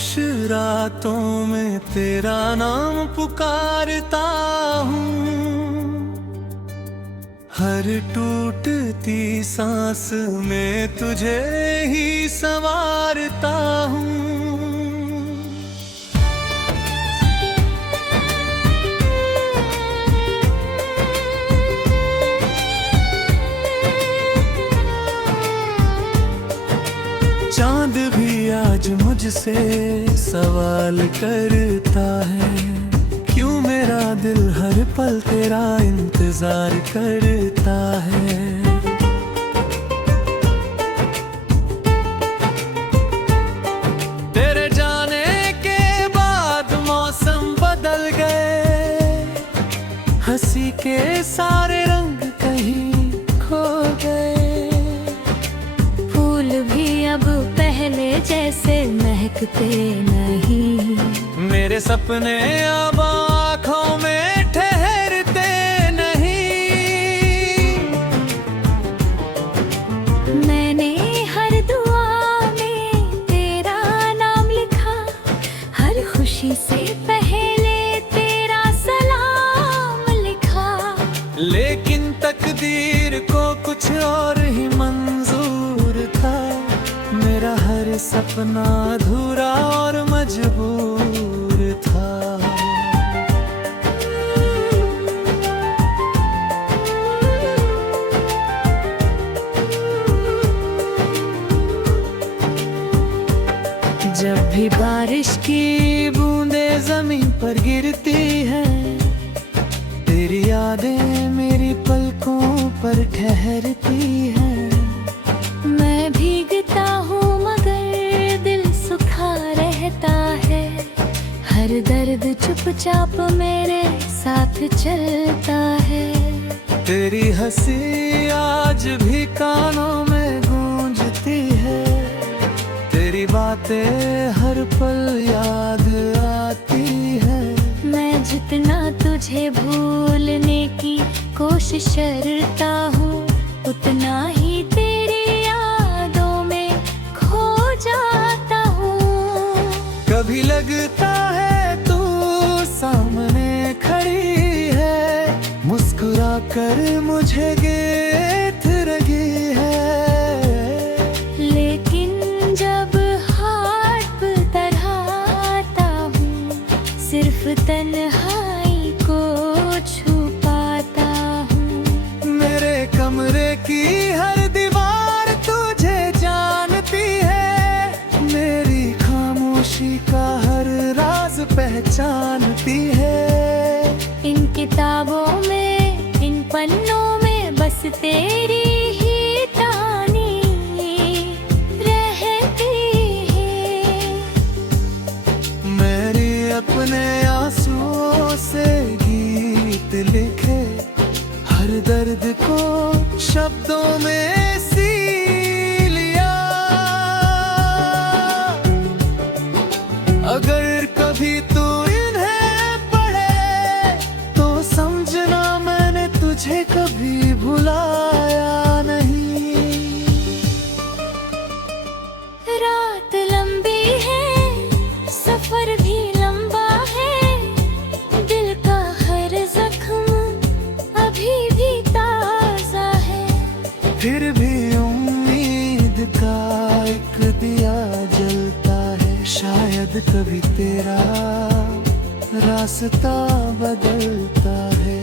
खामोश रातों में तेरा नाम पुकारता हूँ। हर टूटती सांस में तुझे ही संवारता हूँ। चांद भी आज मुझसे सवाल करता है, क्यों मेरा दिल हर पल तेरा इंतजार करता है। तेरे जाने के बाद मौसम बदल गए, हंसी के सारे रंग कहीं खो गए। फूल भी अब पहले जैसे महकते नहीं, मेरे सपने अब आँखों में ठहरते नहीं। मैंने हर दुआ में तेरा नाम लिखा, हर खुशी से पहले तेरा सलाम लिखा। लेकिन तकदीर को कुछ और ही मंजूर था, मेरा हर सपना अधूरा और मजबूर था। जब भी बारिश की बूंदें जमीन पर गिरती हैं, तेरी यादें मेरी पलकों पर ठहरती हैं। मैं भीगता हूँ मगर दिल सूखा रहता है, हर दर्द चुपचाप मेरे साथ चलता है। तेरी हंसी आज भी कानों में गूंजती है, तेरी बातें हर पल याद आती है। मैं जितना तुझे भूलने की कोशिश करता हूँ, उतना ही तेरी यादों में खो जाता हूँ। कभी लगता है तू सामने खड़ी है, मुस्कुरा कर मुझे गेथ रही है। लेकिन जब हाथ तरहाता हूँ, सिर्फ तन्हाई को छुपाता हूँ। मेरे कमरे की हर दीवार तुझे जानती है, मेरी खामोशी का हर राज पहचानती है। इन किताबों में, इन पन्नों में बस तेरी ही कहानी रहती है। मेरी अपने आंसुओं से गीत लिखे, हर दर्द को शब्दों में सी लिया। अगर कभी तू इन्हें पढ़े तो समझना मैंने तुझे कभी भुलाया नहीं। रात लंबी है, सफर भी लंबा है, दिल का हर जख्म अभी भी ताजा है। फिर भी उम्मीद का एक दिया जलता है, शायद कभी तेरा रास्ता बदलता है।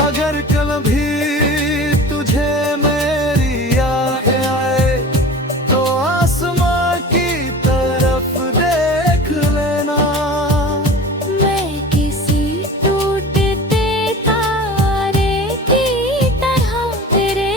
अगर कभी तुझे मेरी याद आए तो आसमां की तरफ देख लेना। मैं किसी टूटते तारे की तरह तेरे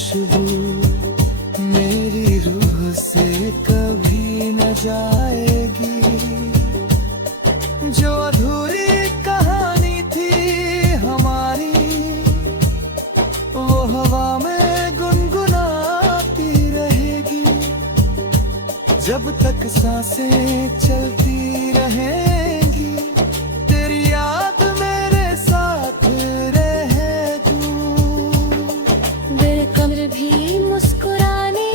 खुशबू मेरी रूह से कभी न जाएगी। जो अधूरी कहानी थी हमारी, वो हवा में गुनगुनाती रहेगी। जब तक सांसें चलती रहेंगी, तेरी याद मेरे साथ रहेगी। बिलकुल भी मुस्कुराने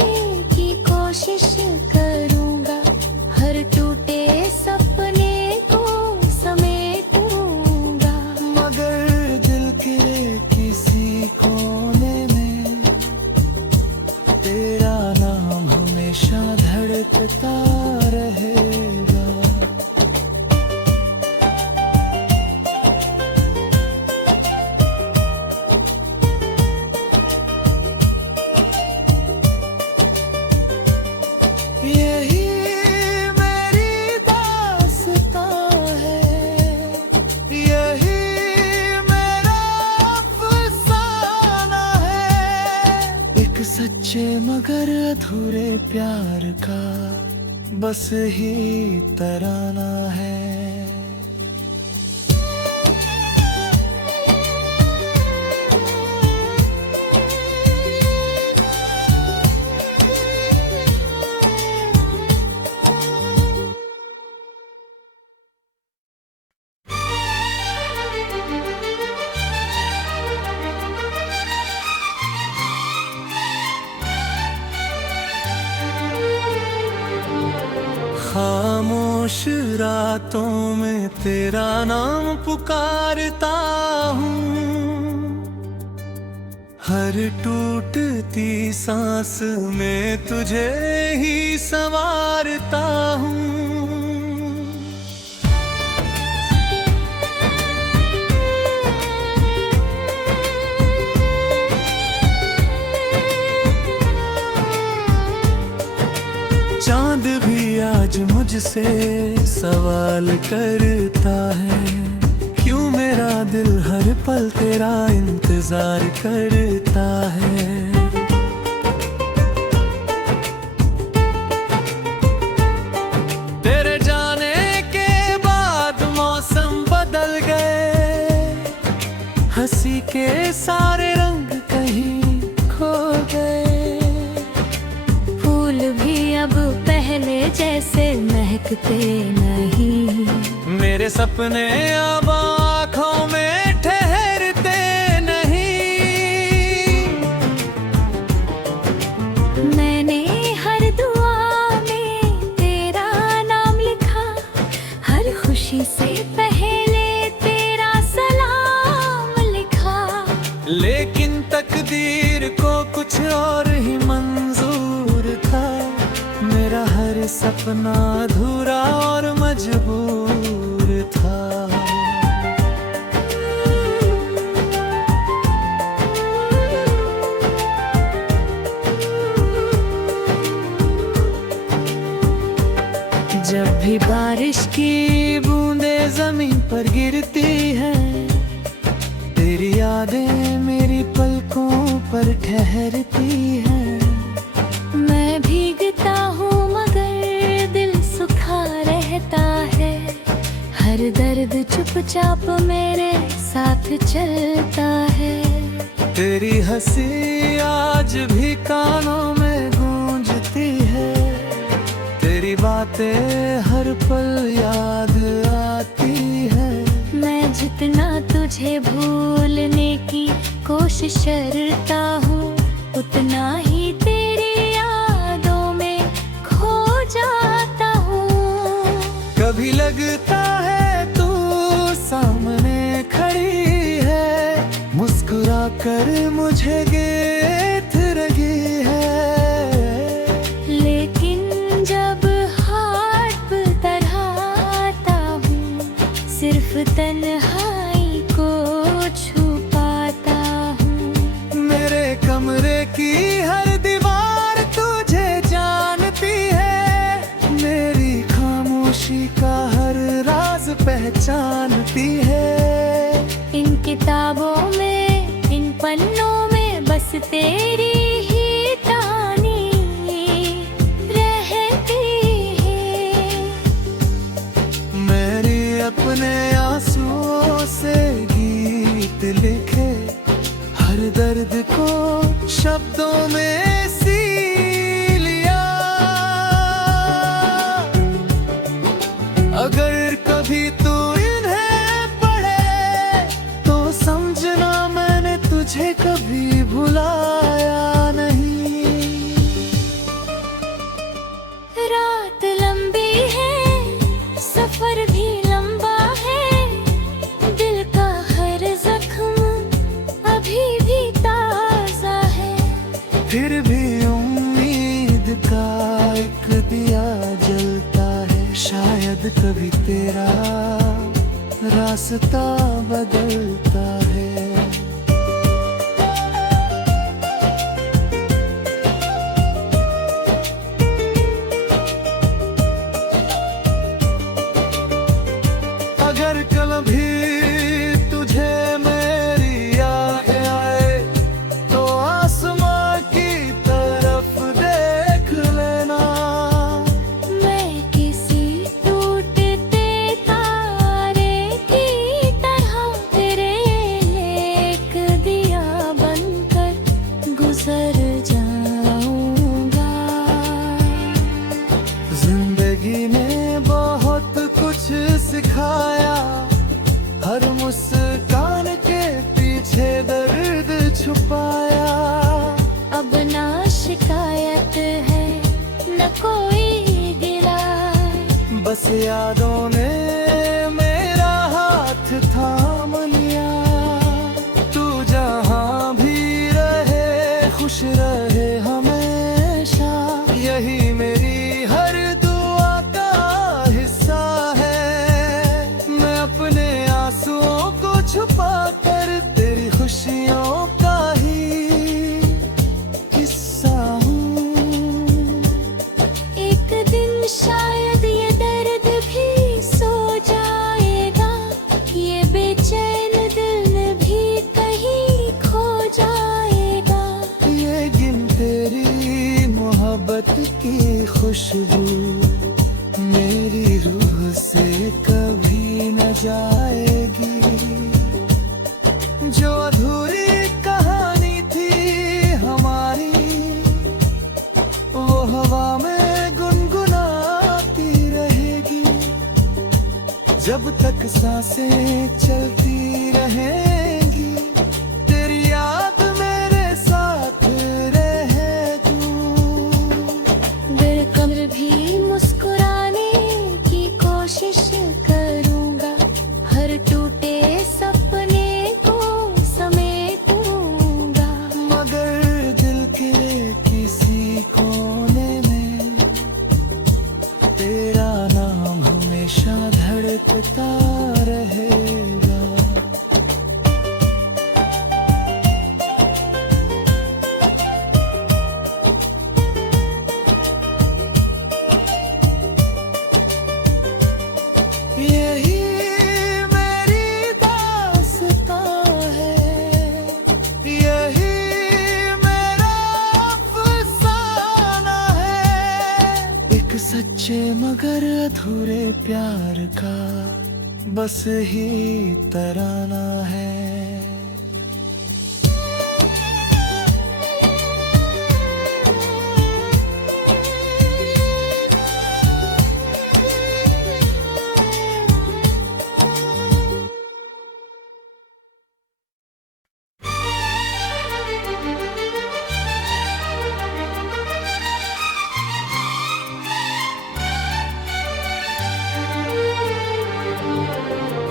की कोशिश करूंगा, हर टूटे सपने को समेटूंगा। मगर दिल के किसी कोने में तेरा नाम हमेशा धड़कता रहेगा। यही मेरी दास्तां है, यही मेरा अफसाना है। एक सच्चे मगर अधूरे प्यार का बस ही तराना है। खामोश रातों में तेरा नाम पुकारता हूँ, हर टूटती सांस में तुझे ही संवारता हूँ। चांद भी आज मुझसे सवाल करता है, क्यों मेरा दिल हर पल तेरा इंतजार करता है। तेरे जाने के बाद मौसम बदल गए, हंसी के सारे रंग कहीं खो गए। भी अब पहले जैसे महकते नहीं, मेरे सपने अब आँखों में ठहरते नहीं। मैंने हर दुआ में तेरा नाम लिखा, हर खुशी से पहले तेरा सलाम लिखा। लेकिन तकदीर को कुछ और ही मंजूर था, मेरा हर सपना अधूरा और मजबूर था। जब भी बारिश की बूंदें जमीन पर गिरती हैं, तेरी यादें मेरी पलकों पर ठहरती हैं। मैं भीगता हूँ मगर दिल सूखा रहता है, हर दर्द चुपचाप मेरे साथ चलता है। तेरी हंसी आज भी कानों में गूंजती है, तेरी बातें हर पल याद आती है। मैं जितना तुझे भूलने की कोशिश करता हूँ, उतना ही तेरी यादों में खो जाता हूँ। कभी लगता है तू सामने खड़ी है, मुस्कुरा कर मुझे गेथ रही है। लेकिन जब हाथ बढ़ाता हूँ, सिर्फ तन्हाई को छुपाता हूँ। मेरे कमरे की हर दीवार तुझे जानती है, मेरी खामोशी का हर राज पहचानती है। इन किताबों में, इन पन्नों में बस तेरी शायद कभी तेरा रास्ता बदलता है। अगर कभी तुझे मेरी याद आए तो आसमां की तरफ देख लेना। मैं किसी टूटते तारे की तरह तेरे लेक दिया बनकर गुजर जाऊंगा। जिंदगी ने बहुत कुछ सिखाया, हर मुस्कान के पीछे दर्द छुपाया। अब ना शिकायत है न कोई गिला, बस यादों ने मेरा हाथ थाम लिया। तू जहाँ भी रहे खुश रहे हमेशा, यही मेरी हर दुआ का हिस्सा है। मैं अपने आंसुओं को छुपा कर तेरी खुशियों का ही किस्सा हूँ। एक दिन शायद ये दर्द भी सो जाएगा, ये बेचैन दिल भी कहीं खो जाएगा। ये गिन तेरी मोहब्बत की खुशबू मेरी रूह से कभी न जाएगी। जो अधूरी कहानी थी हमारी, वो हवा में गुनगुनाती रहेगी। जब तक सांसें चलती रहेंगी, तेरी याद मेरे साथ रहे तू। बिल्कुल भी मुस्कुराने की कोशिश करूंगा, हर टूटे सपने को समेटूंगा। मगर दिल के किसी कोने में तेरा नाम हमेशा धड़कता रहेगा। यही मेरी दास्तां है, यही मेरा अफसाना है। एक सच्चे मगर अधूरे प्यार का बस ही तराना है।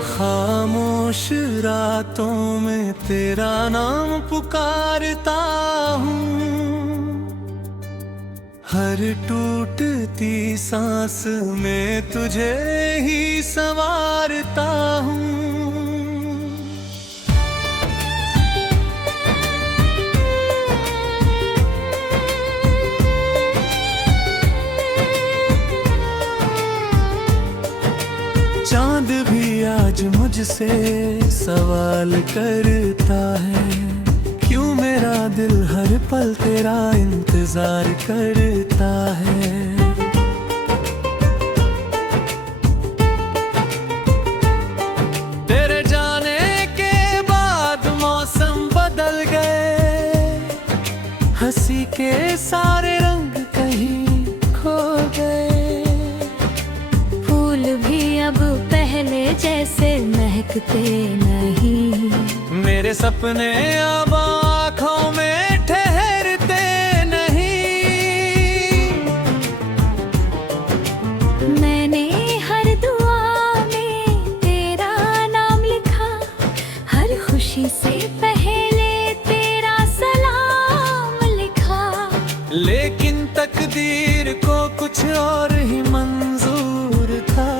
खामोश रातों में तेरा नाम पुकारता हूँ, हर टूटती सांस में तुझे ही संवारता हूँ। चांद भी आज मुझसे सवाल करता है, क्यों मेरा दिल हर पल तेरा इंतजार करता है। तेरे जाने के बाद मौसम बदल गए, हंसी के सारे रंग कहीं खो गए। फूल भी अब पहले जैसे महकते नहीं, मेरे सपने अब आँखों में ठहरते नहीं। मैंने हर दुआ में तेरा नाम लिखा, हर खुशी से पहले तेरा सलाम लिखा। लेकिन तकदीर को कुछ और ही मंजूर था,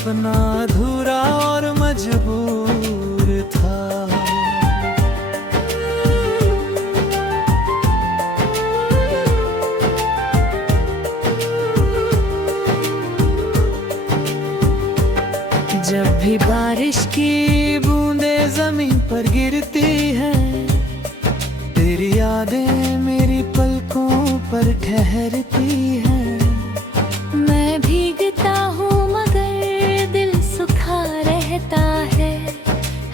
सपना अधूरा और मजबूर था। जब भी बारिश की बूंदें जमीन पर गिरती हैं, तेरी यादें मेरी पलकों पर ठहरती हैं। मैं भीगता हूँ मगर दिल सूखा रहता है,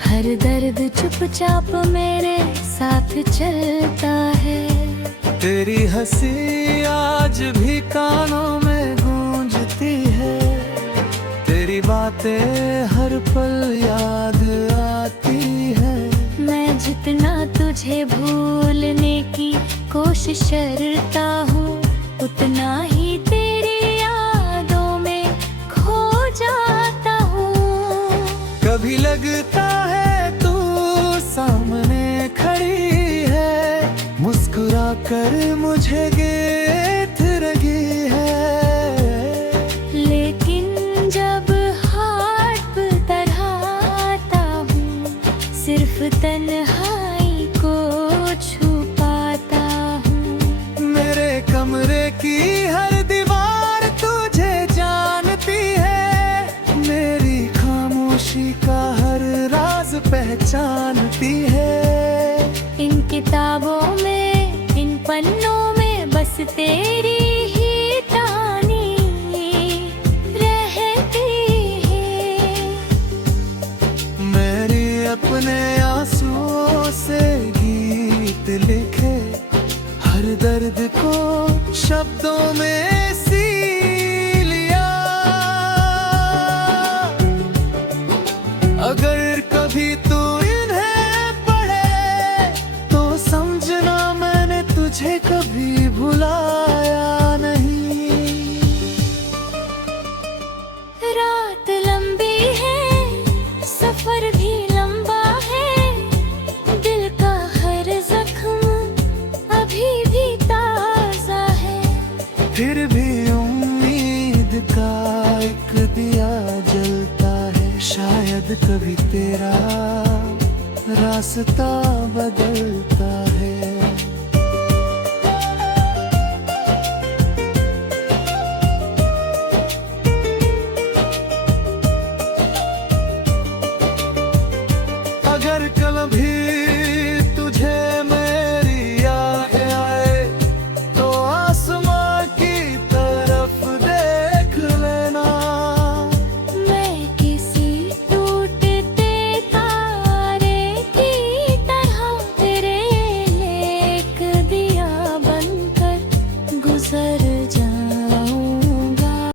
हर दर्द चुपचाप मेरे साथ चलता है। तेरी हंसी आज भी कानों में गूंजती है, तेरी बातें हर पल याद आती है। मैं जितना तुझे भूलने की कोशिश करता हूँ, उतना ही तेरी यादों में खो जाता हूँ। कभी लगता है तू सामने खड़ी है, मुस्कुरा कर मुझे गेथ रही है। लेकिन जब हाथ तरहाता हूँ, सिर्फ तन्हाई को छुपाता हूँ। मेरे कमरे की हर दीवार तुझे जानती है, मेरी खामोशी का हर राज पहचानती है। इन किताबों में, इन पन्नों में बस तेरी ही कहानी रहती है। मेरे अपने आंसुओं से गीत लिखे, हर दर्द को शब्दों में सी लिया। अगर कभी तू इन्हें पढ़े तो समझना मैंने तुझे कभी भुलाया नहीं। रात लंबी है, सफर भी लंबा है, दिल का हर जख्म अभी भी ताजा है। फिर भी उम्मीद का एक दिया जलता है, शायद कभी तेरा रास्ता बदलता है।